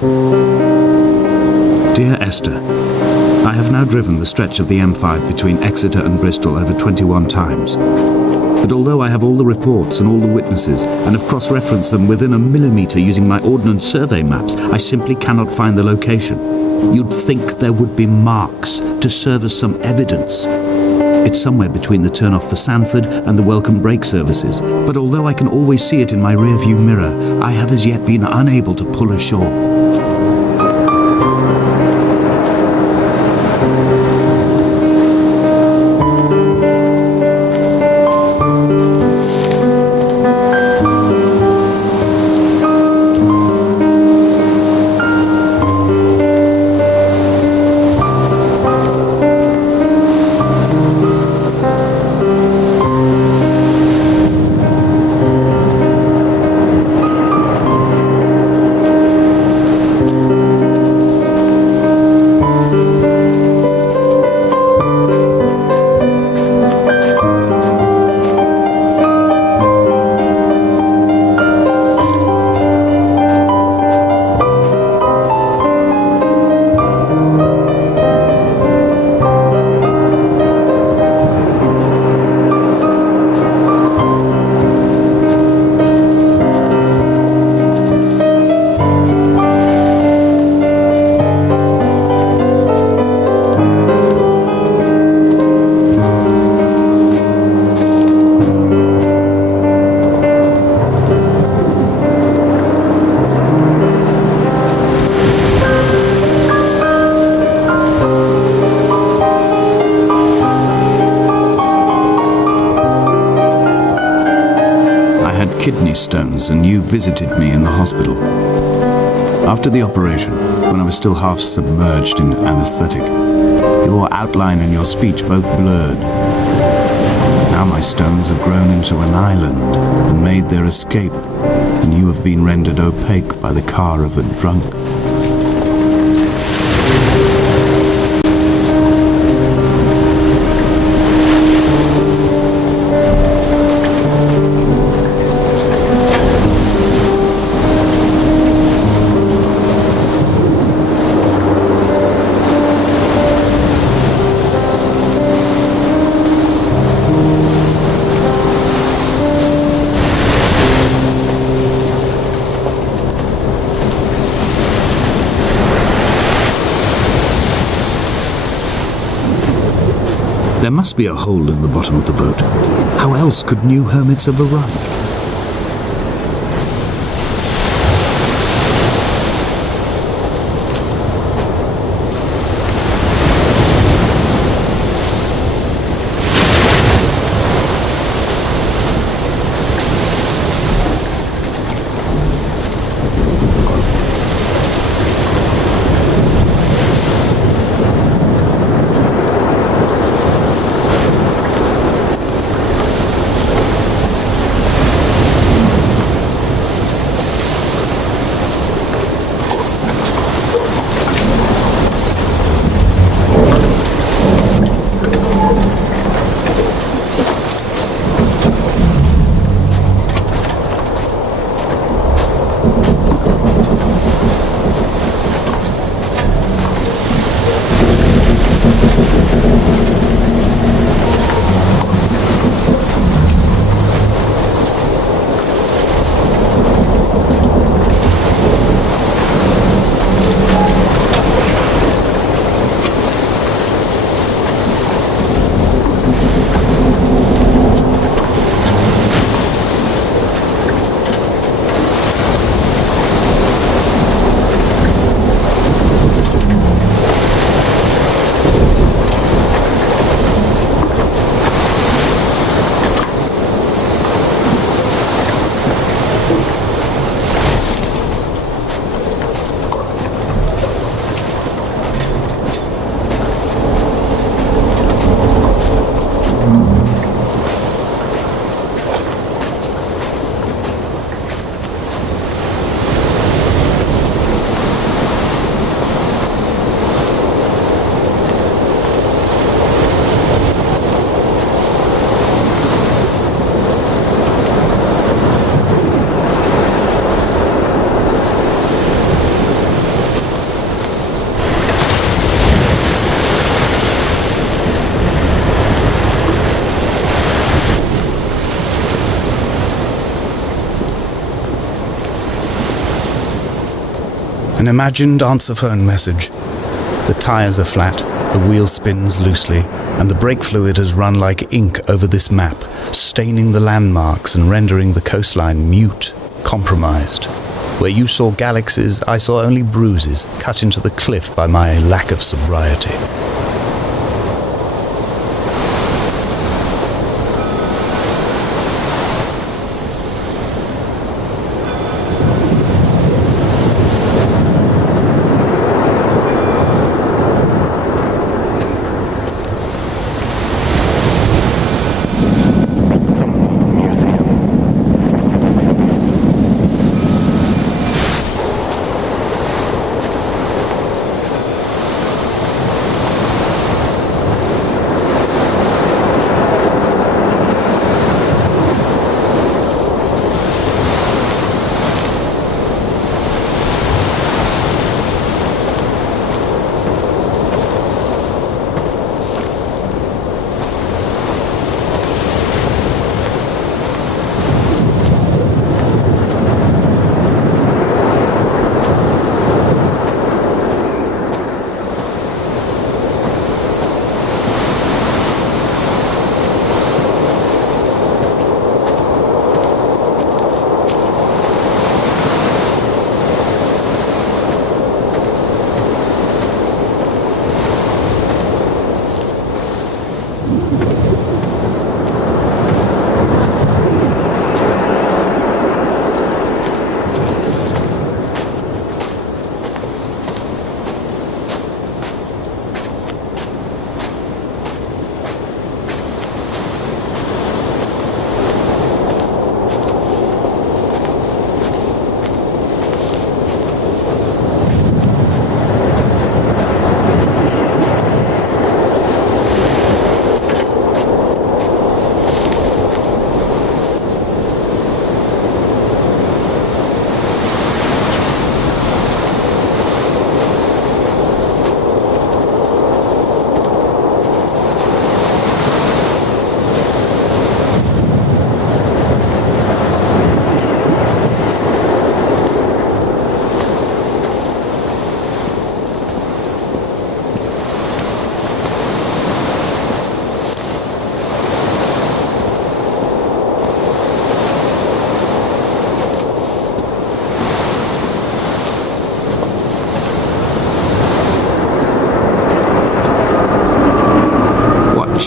Dear Esther, I have now driven the stretch of the M5 between Exeter and Bristol over 21 times. But although I have all the reports and all the witnesses, and have cross-referenced them within a millimetre using my Ordnance Survey maps, I simply cannot find the location. You'd think there would be marks to serve as some evidence. It's somewhere between the turn-off for Sanford and the welcome brake services, but although I can always see it in my rear-view mirror, I have as yet been unable to pull ashore. Kidney stones, and you visited me in the hospital. After the operation, when I was still half submerged in anesthetic, your outline and your speech both blurred. Now my stones have grown into an island and made their escape, and you have been rendered opaque by the car of a drunk. There must be a hole in the bottom of the boat. How else could new hermits have arrived? An imagined answer phone message. The tires are flat, the wheel spins loosely, and the brake fluid has run like ink over this map, staining the landmarks and rendering the coastline mute, compromised. Where you saw galaxies, I saw only bruises cut into the cliff by my lack of sobriety.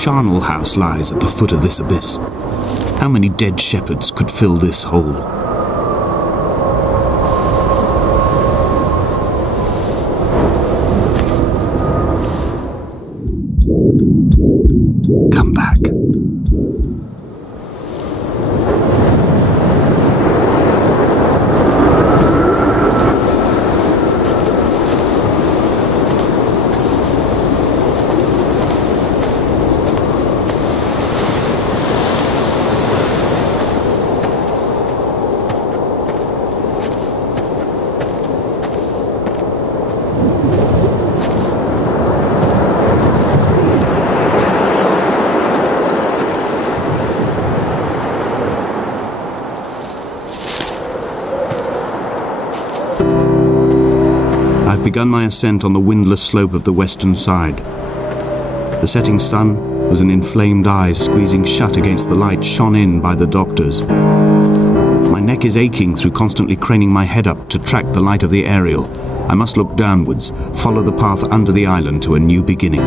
charnel house lies at the foot of this abyss. How many dead shepherds could fill this hole? Come back. I've begun my ascent on the windless slope of the western side. The setting sun was an inflamed eye squeezing shut against the light shone in by the doctors. My neck is aching through constantly craning my head up to track the light of the aerial. I must look downwards, follow the path under the island to a new beginning.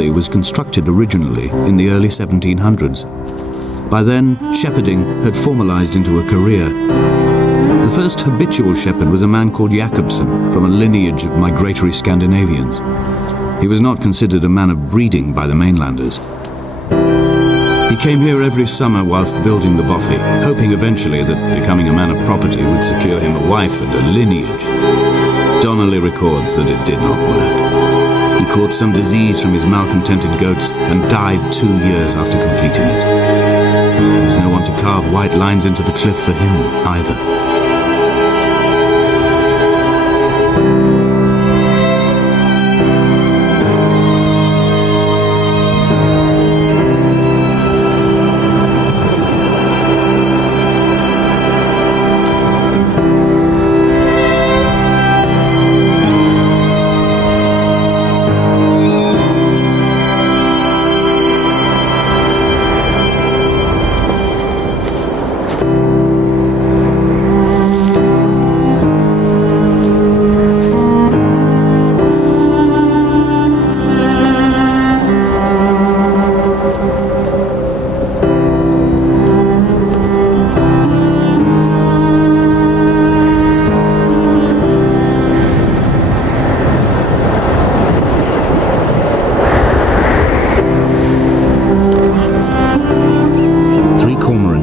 bothy was constructed originally in the early 1700s. By then, shepherding had formalized into a career. The first habitual shepherd was a man called Jakobsen, from a lineage of migratory Scandinavians. He was not considered a man of breeding by the mainlanders. He came here every summer whilst building the bothy, hoping eventually that becoming a man of property would secure him a wife and a lineage. Donnelly records that it did not work. He caught some disease from his malcontented goats and died 2 years after completing it. There was no one to carve white lines into the cliff for him either.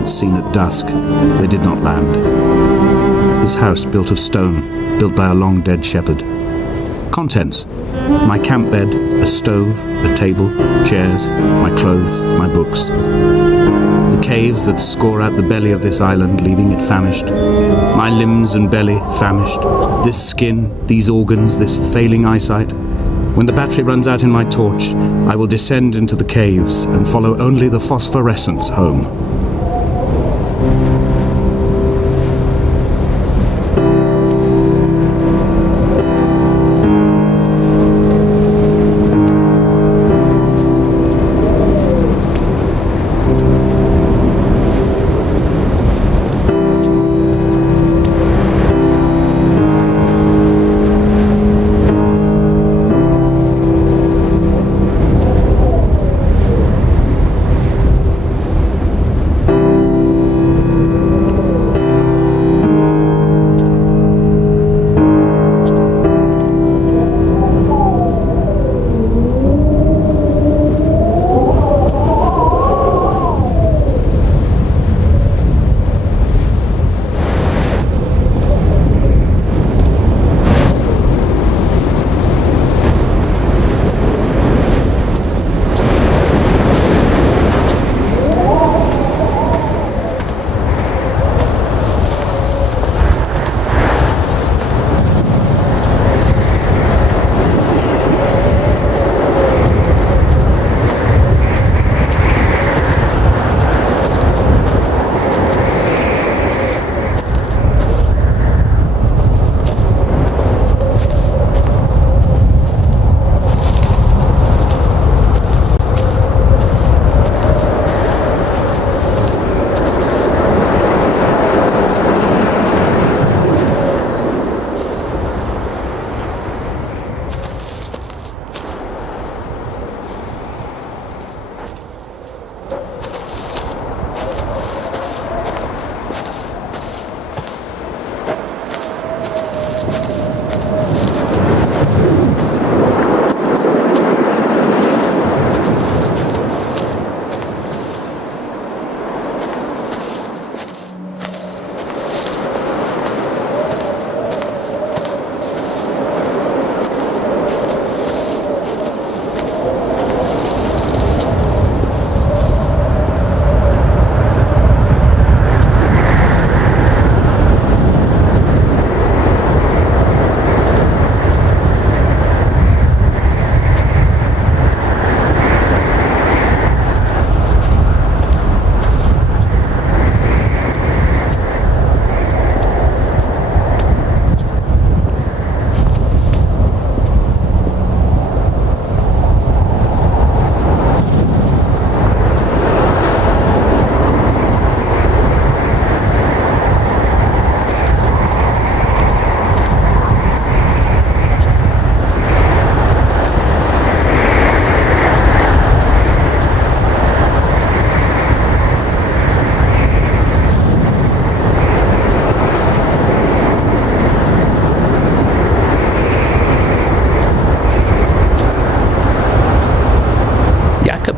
Seen at dusk, they did not land. This house built of stone, built by a long dead shepherd. Contents: my camp bed, a stove, a table, chairs, my clothes, my books. The caves that score out the belly of this island, leaving it famished. My limbs and belly famished. This skin, these organs, this failing eyesight. When the battery runs out in my torch, I will descend into the caves and follow only the phosphorescence home.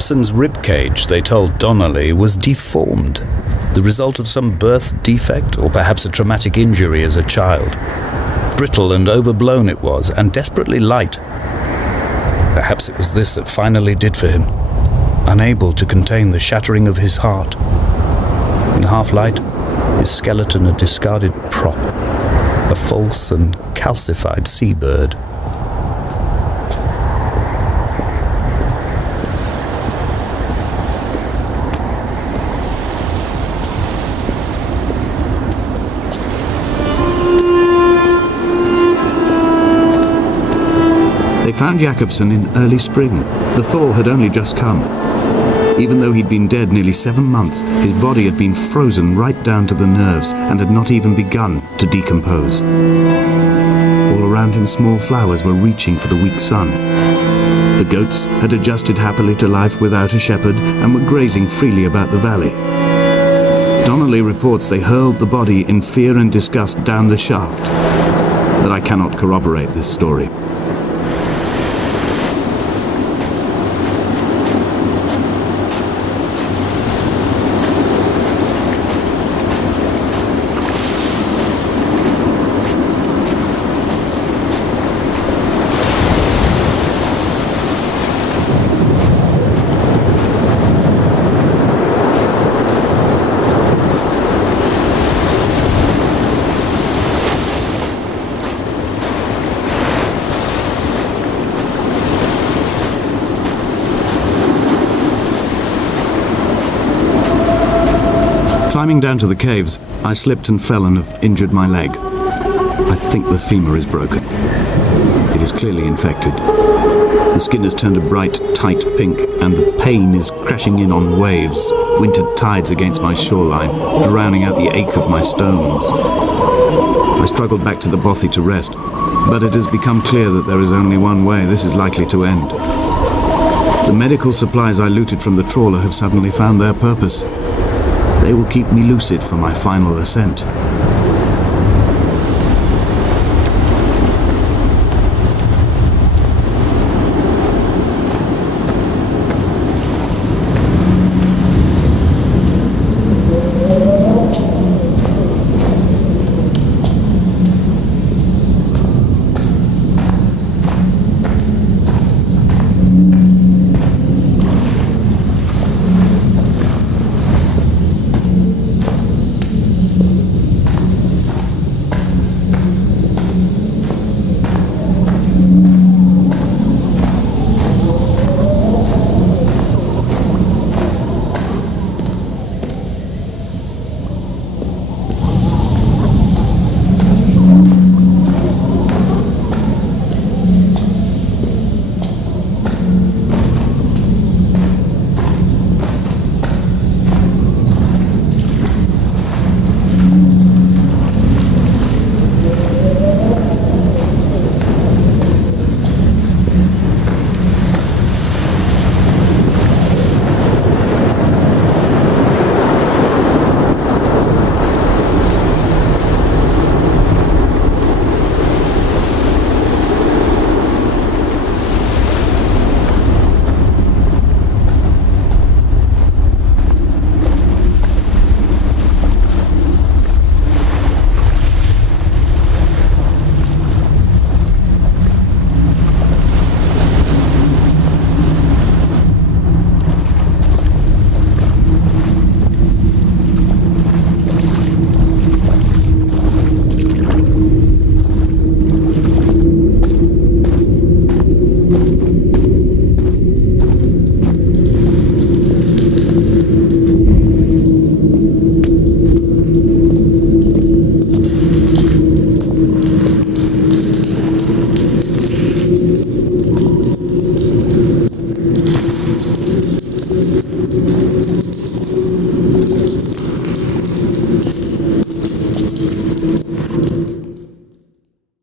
Jacobson's ribcage, they told Donnelly, was deformed, the result of some birth defect or perhaps a traumatic injury as a child. Brittle and overblown it was, and desperately light. Perhaps it was this that finally did for him, unable to contain the shattering of his heart. In half-light, his skeleton a discarded prop, a false and calcified seabird. They found Jacobson in early spring. The thaw had only just come. Even though he'd been dead nearly 7 months, his body had been frozen right down to the nerves and had not even begun to decompose. All around him, small flowers were reaching for the weak sun. The goats had adjusted happily to life without a shepherd and were grazing freely about the valley. Donnelly reports they hurled the body in fear and disgust down the shaft, but I cannot corroborate this story. Climbing down to the caves, I slipped and fell and have injured my leg. I think the femur is broken. It is clearly infected. The skin has turned a bright, tight pink, and the pain is crashing in on waves, winter tides against my shoreline, drowning out the ache of my stones. I struggled back to the bothy to rest, but it has become clear that there is only one way this is likely to end. The medical supplies I looted from the trawler have suddenly found their purpose. They will keep me lucid for my final ascent.